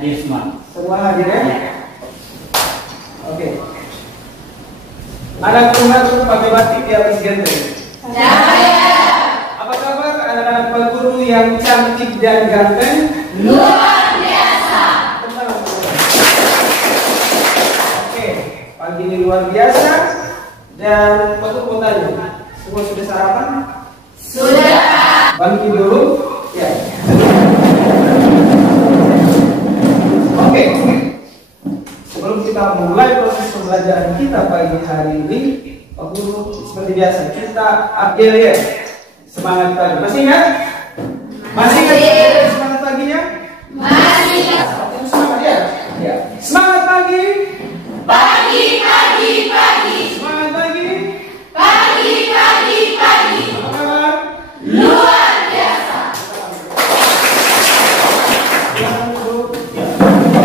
Hadir semua. Semua hadir ya? Oke. Anak Tuhan pakai batik di atas genteng. Apa kabar anak-anak Pak Guru yang cantik dan ganteng? Luar biasa. Oke, pagi ini luar biasa. Dan Pak Guru mau tanya, semua sudah sarapan? Sudah. Bangkit dulu. Ya. Oke. Sebelum kita memulai proses pembelajaran kita pagi hari ini, Pak Guru seperti biasa kita update ya. Semangat pagi. Masih ingat? Masih ingat semangat paginya? Masih ingat. Semangat ya? Ya. Semangat pagi. Pagi, pagi, pagi. Semangat pagi. Pagi, pagi, pagi. Apa kabar? Luar biasa.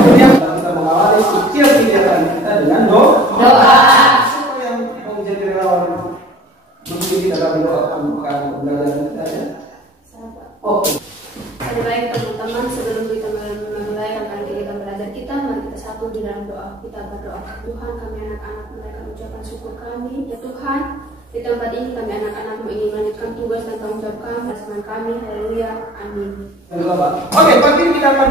Kita mengawali setiap kegiatan kita dengan doa. Siapa yang mau menjadi relawan mungkin kita akan doakan pembelajaran kita ya. Oke. Lebih baik teman-teman, sebelum kita mulai rangkaian kegiatan belajar kita, mari kita satu di dalam doa. Kita berdoa, Tuhan, kami anak-anak mereka ucapkan syukur kami ya Tuhan. Di tempat ini kami anak-anak ingin melanjutkan tugas dan tanggung jawab kami bersama kami. Haleluya, amin. Oke, pagi ini kita akan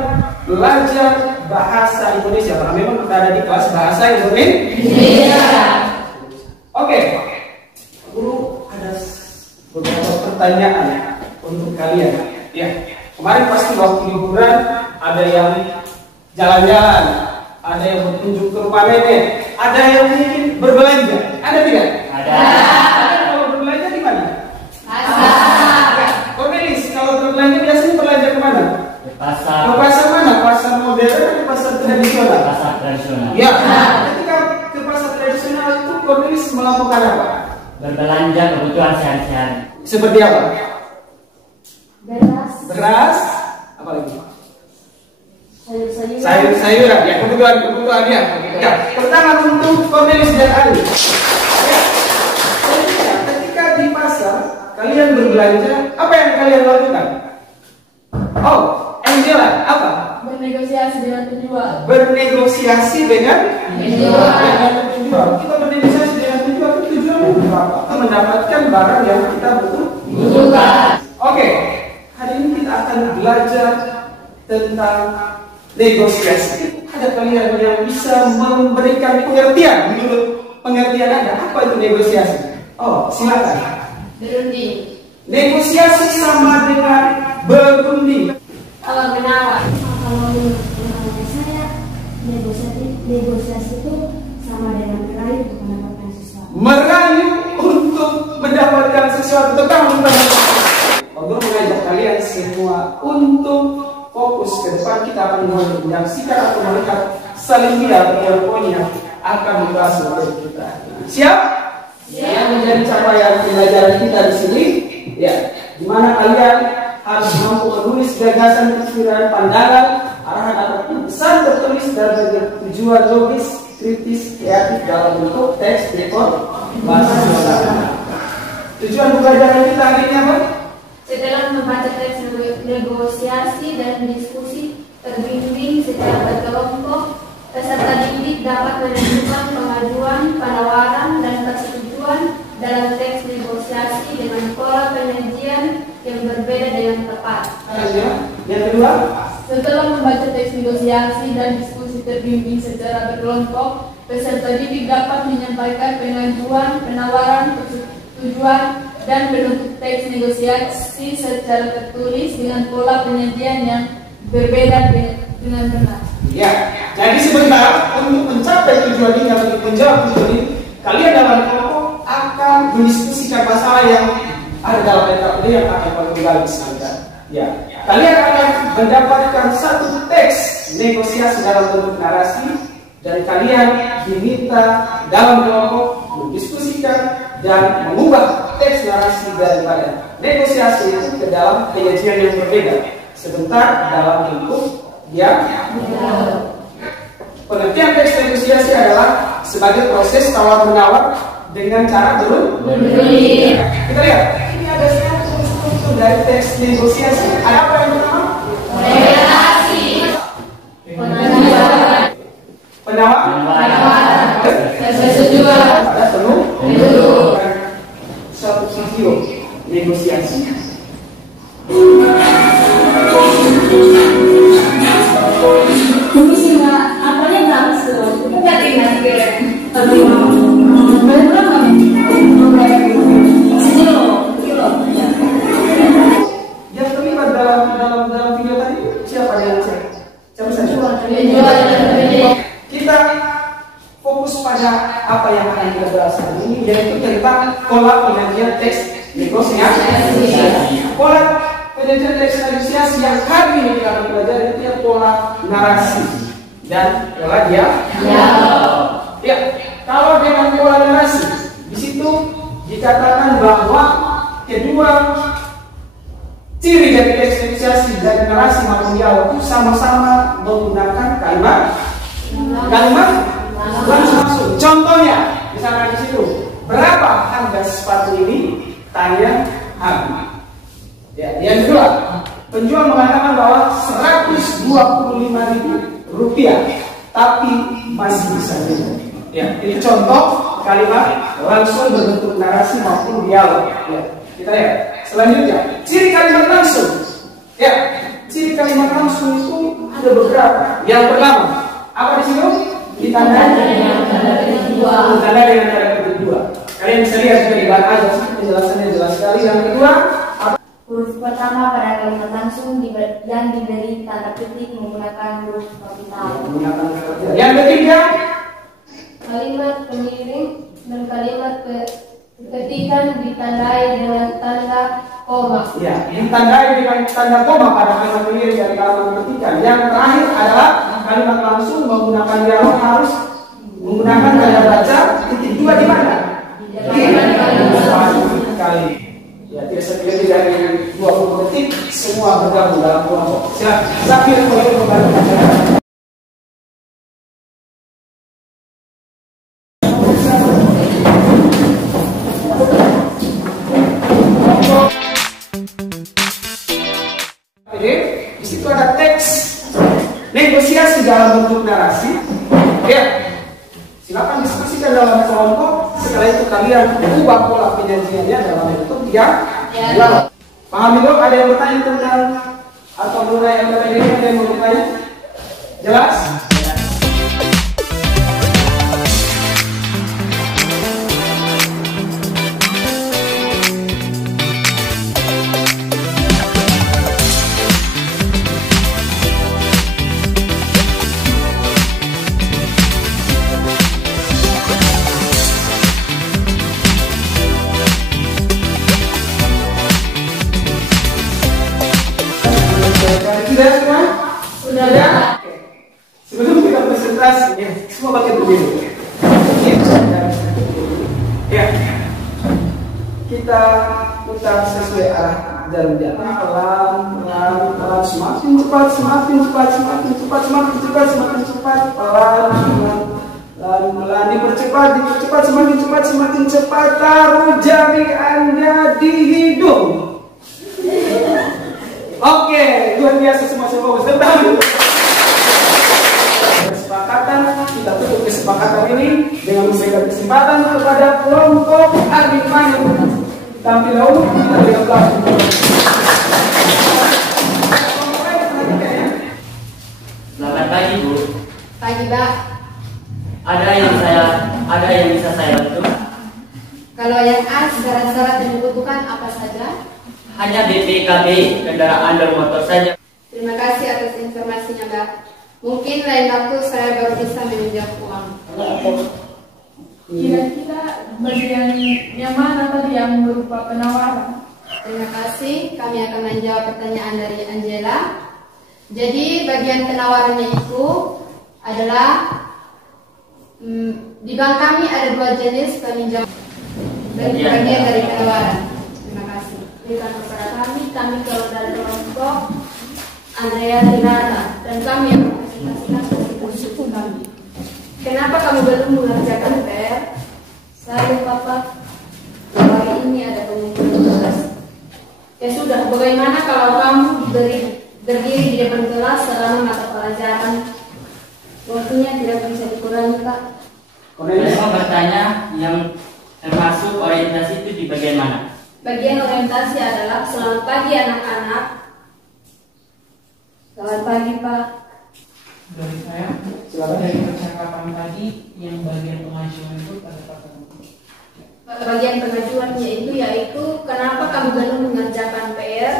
belajar bahasa Indonesia. Karena memang kita ada di kelas bahasa Indonesia. Oke, Guru ada beberapa pertanyaan untuk kalian. Ya, kemarin pasti waktu liburan ada yang jalan-jalan, ada yang berkunjung ke rumah nenek, ada yang mungkin berbelanja. Ada tidak? Ada. Kalau berbelanja di mana? Pasar. Cornelis, kalau berbelanja biasanya belanja ke mana? Pasar. Ke pasar mana? Pasar modern atau pasar tradisional? Pasar tradisional. Ya. Ketika ke pasar tradisional itu Cornelis melakukan apa? Berbelanja kebutuhan sehari-hari. Seperti apa? Beras, apa lagi? Sayur-sayuran, ya kebutuhan ya. Ya, pertama untuk Cornelis dan Ali. Ya. Ketika di pasar kalian berbelanja, apa yang kalian lakukan? Oh, Angela, apa? Bernegosiasi dengan penjual. Bernegosiasi dengan Penjual. Kita bernegosiasi dengan penjual. Tujuannya apa? Kita mendapatkan barang yang kita Bukan. Oke, hari ini kita akan belajar tentang negosiasi. Ada kalian yang bisa memberikan pengertian menurut pengertian Anda apa itu negosiasi? Oh, silakan. Berunding. Negosiasi sama dengan berunding. Tawar menawar. Kalau menurut pengalaman saya, negosiasi itu sama dengan merayu untuk mendapatkan sesuatu. Merayu untuk mendapatkan sesuatu. Teman-teman, Guru mengajak kalian semua untuk fokus ke depan. Kita akan menyaksikan atau melihat saling lihat poin-poin yang akan membahas materi kita. Siap? Yang menjadi capaian pembelajaran kita di sini, ya, di mana kalian harus mampu menulis gagasan, pikiran, pandangan, arahan ataupun pesan tertulis dan tujuan logis, kritis, kreatif dalam bentuk teks, report, bahasa sederhana. Tujuan pembelajaran kita hari ini apa? Setelah membaca teks negosiasi dan diskusi terbimbing secara berkelompok, peserta didik dapat menentukan pengajuan, penawaran, dan persetujuan dalam teks negosiasi dengan pola penyajian yang berbeda dengan tepat. Yang kedua, Setelah membaca teks negosiasi dan diskusi terbimbing secara berkelompok, peserta didik dapat menyampaikan pengajuan, penawaran, persetujuan, dan bentuk teks negosiasi secara tertulis dengan pola penyajian yang berbeda dengan benar. ya, jadi sebentar untuk mencapai tujuan ini atau menjawab tujuan ini, kalian dalam kelompok akan mendiskusikan masalah yang ada dalam NKPD yang akan paling garis Anda. Ya, kalian akan mendapatkan satu teks negosiasi dalam bentuk narasi dan kalian diminta dalam kelompok mendiskusikan dan mengubah teks narasi daripada negosiasi itu ke dalam penyajian yang berbeda. Sebentar dalam bentuk yang pengertian teks negosiasi adalah sebagai proses tawar-menawar dengan cara berunding. Kita lihat, ini ada satu struktur dari teks negosiasi. Ada apa yang pertama? Relasi. Penawaran. Persetujuan. Ada penuh. Satu video negosiasi. Apanya langsung? Enggak tinggal Yang terlibat dalam video tadi siapa yang cek? Siapa saja? Kita fokus pada apa yang akan kita bahas hari ini, yaitu tentang pola penyajian teks negosiasi. Pola penyajian teks negosiasi yang hari ini kita akan pelajari itu yang pola narasi dan pola dialog. Ya, kalau dengan pola narasi, di situ dikatakan bahwa kedua ciri dari teks negosiasi dari narasi maupun dialog itu sama-sama menggunakan kalimat langsung. Contohnya, misalkan di situ, berapa harga sepatu ini? Tanya Abi. Ya, yang kedua, penjual mengatakan bahwa Rp125.000, tapi masih bisa juga. Ya, ini contoh kalimat langsung berbentuk narasi maupun dialog. Ya, kita lihat. Selanjutnya, ciri kalimat langsung. Ya, ciri kalimat langsung itu ada beberapa. Yang pertama, apa di sini? Ditandai dengan tanda kedua. Kalian bisa lihat juga di bahan aja, penjelasannya jelas sekali. Yang kedua, huruf pertama pada kalimat langsung yang diberi tanda petik menggunakan huruf kapital. Yang ketiga, kalimat pengiring dan kalimat ketikan ditandai dengan tanda koma. ya, ditandai dengan tanda koma pada kalimat pengiring dan kalimat ketikan. Yang terakhir adalah kalimat langsung menggunakan dialog harus menggunakan tanda baca titik dua di mana? Kali. Ya, tidak lebih dari 20 detik semua bergabung dalam kelompok. Silakan. Zakir boleh membantu acara. Di situ ada teks negosiasi dalam bentuk narasi. Ya, silakan diskusikan dalam kelompok. Setelah itu kalian ubah pola penyajiannya dalam bentuk dialog. Paham itu? Ada yang bertanya tentang atau mengenai yang tadi ini? Ada yang mau bertanya? Jelas? Sudah semua? Sudah. Oke. Sebelum kita presentasi, ya, semua pakai begini. Ya, kita putar sesuai arah jalan jalan, pelan, semakin cepat, pelan, dipercepat, semakin cepat, taruh jari Anda di hidung. Oke, luar biasa semua tentang kesepakatan. Kita tutup kesepakatan ini dengan memberikan kesempatan kepada kelompok Arifan tampil dahulu. Kita berikan aplaus. Selamat pagi, Bu. Pagi, Pak. Ada yang bisa saya bantu? Kalau yang A, syarat-syarat yang dibutuhkan apa saja? Hanya BPKB, kendaraan dan motor saja. Terima kasih atas informasinya, Mbak. Mungkin lain waktu saya baru bisa meminjam uang. Kira-kira bagian yang mana tadi yang berupa penawaran? Terima kasih. Kami akan menjawab pertanyaan dari Angela. Jadi bagian penawarannya itu adalah di bank kami ada 2 jenis peminjam. Bagian dari penawaran. Terima kasih. Berikan kepada kami kalau dari kelompok Andrea Tirana, dan kami yang mempresentasikan posisi kami. Kenapa kamu belum mengerjakan PR? Saya Papa, hari ini ada pengumpulan tugas. Ya sudah, bagaimana kalau kamu berdiri di depan kelas selama mata pelajaran? Waktunya tidak bisa dikurangi, Pak. Saya mau bertanya, yang termasuk orientasi itu di bagian mana? Bagian orientasi adalah selamat pagi anak-anak. Selamat pagi, Pak. Dari saya, silakan. Dari percakapan tadi yang bagian pengajuan itu pada kata Bagian pengajuan yaitu kenapa kamu belum mengerjakan PR?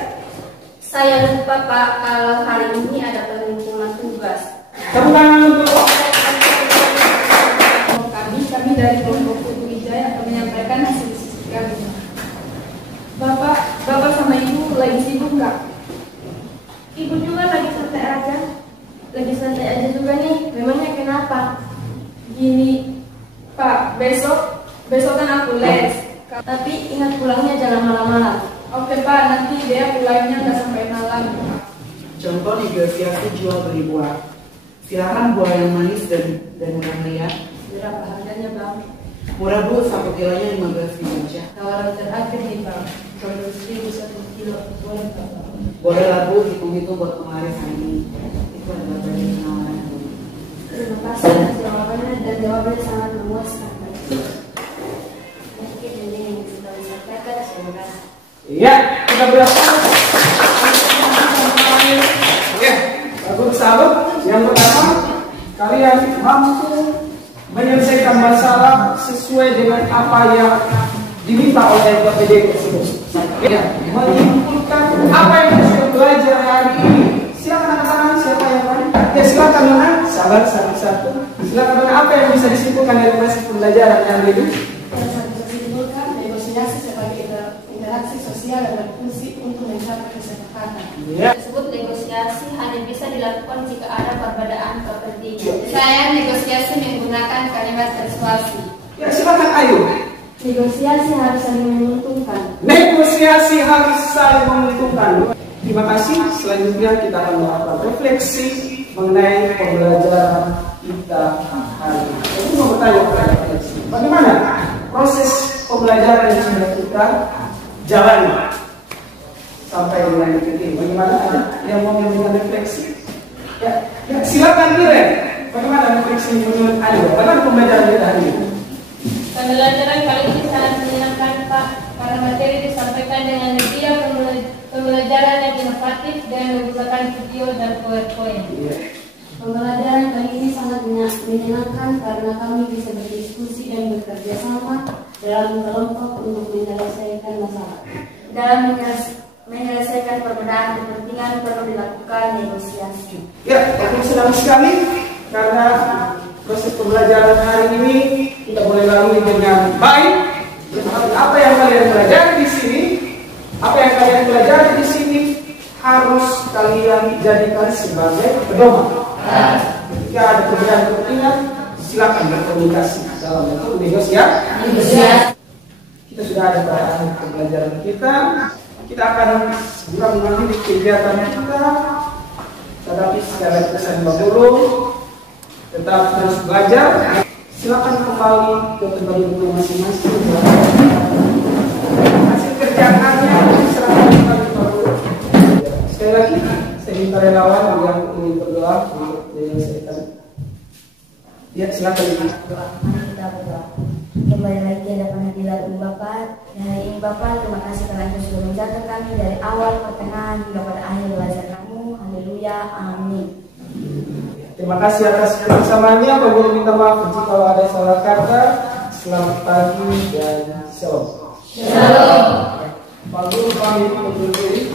Saya lupa, Pak, kalau hari ini ada pengumpulan tugas. Tepuk tangan untuk Kami dari kelompok Putu Wijaya akan menyampaikan hasil diskusi kami. Bapak sama Ibu lagi sibuk nggak? Ibu juga lagi santai aja. Lagi santai aja juga nih. Memangnya kenapa? Gini, Pak, besok kan aku les. Tapi ingat pulangnya jangan malam-malam. Oke Pak, nanti dia pulangnya nggak sampai malam. Contoh negosiasi jual beli buah. Silakan buah yang manis dan murah ya. Berapa harganya Bang? Murah Bu, sampai kilonya 15.000 aja. Tawaran terakhir nih Bang, 12.000 1 kilo. Boleh Pak? Boleh lah Bu, hitung-hitung buat kemarin hari ini. Itu adalah bagian penawaran Bu. Terima kasih atas jawabannya, dan jawabannya sangat memuaskan. Mungkin ini yang bisa disampaikan. Semoga. Iya, kita bersama. Oke, bagus sahabat. Yang pertama, kalian mampu menyelesaikan masalah sesuai dengan apa yang diminta oleh PPD tersebut. Ya, menyimpulkan apa yang sudah belajar hari ini. Silakan anak-anak, siapa yang lain? Ya silakan anak, sabar satu-satu. Silakan anak, apa yang bisa disimpulkan dari proses pembelajaran yang ini? Yang saya bisa simpulkan, negosiasi sebagai interaksi sosial dan berfungsi untuk mencapai kesepakatan. Ya. Tersebut negosiasi hanya bisa dilakukan jika ada perbedaan kepentingan. Saya negosiasi menggunakan kalimat persuasi. Ya silakan Ayu. Negosiasi harus saling menguntungkan. Negosiasi harus saling menguntungkan. Terima kasih. Selanjutnya kita akan melakukan refleksi mengenai pembelajaran kita hari ini. Saya mau bertanya kepada kalian, bagaimana proses pembelajaran yang sudah kita jalani sampai dengan detik ini? Bagaimana ada yang mau memberikan refleksi? Ya silakan Iren. Bagaimana refleksi menurut Anda? Bagaimana pembelajaran kita hari ini? Pembelajaran kali ini sangat menyenangkan Pak, karena materi disampaikan dengan media pembelajaran yang inovatif dan menggunakan video dan PowerPoint. Pembelajaran kali ini sangat menyenangkan karena kami bisa berdiskusi dan bekerja sama dalam kelompok untuk menyelesaikan masalah. Dalam menyelesaikan perbedaan kepentingan perlu dilakukan negosiasi. Ya, aku senang sekali karena proses pembelajaran hari ini kita boleh lalui dengan baik. Apa yang kalian pelajari di sini, harus kalian jadikan sebagai pedoman. Jika ada perbedaan kepentingan, silakan berkomunikasi dalam bentuk negosiasi. Kita sudah ada pada akhir pembelajaran kita. Kita akan segera mengakhiri kegiatan kita. Tetapi secara kesan dulu, tetap terus belajar. Silakan kembali ke tempat duduk masing-masing. Hasil kerjaannya serahkan kembali baru. Sekali lagi, saya minta relawan yang ingin berdoa untuk menyelesaikan. Ya, silakan. Kita berdoa. Kembali lagi hadapan hadirat Bapa. Hari ini Bapa, terima kasih karena Engkau sudah menjaga kami dari awal pertengahan hingga pada akhir belajar kamu. Haleluya, amin. Terima kasih atas kebersamaannya. Bagi minta maaf jika ada salah kata. Selamat pagi dan shalom. Shalom. Pak Guru, kami undur diri.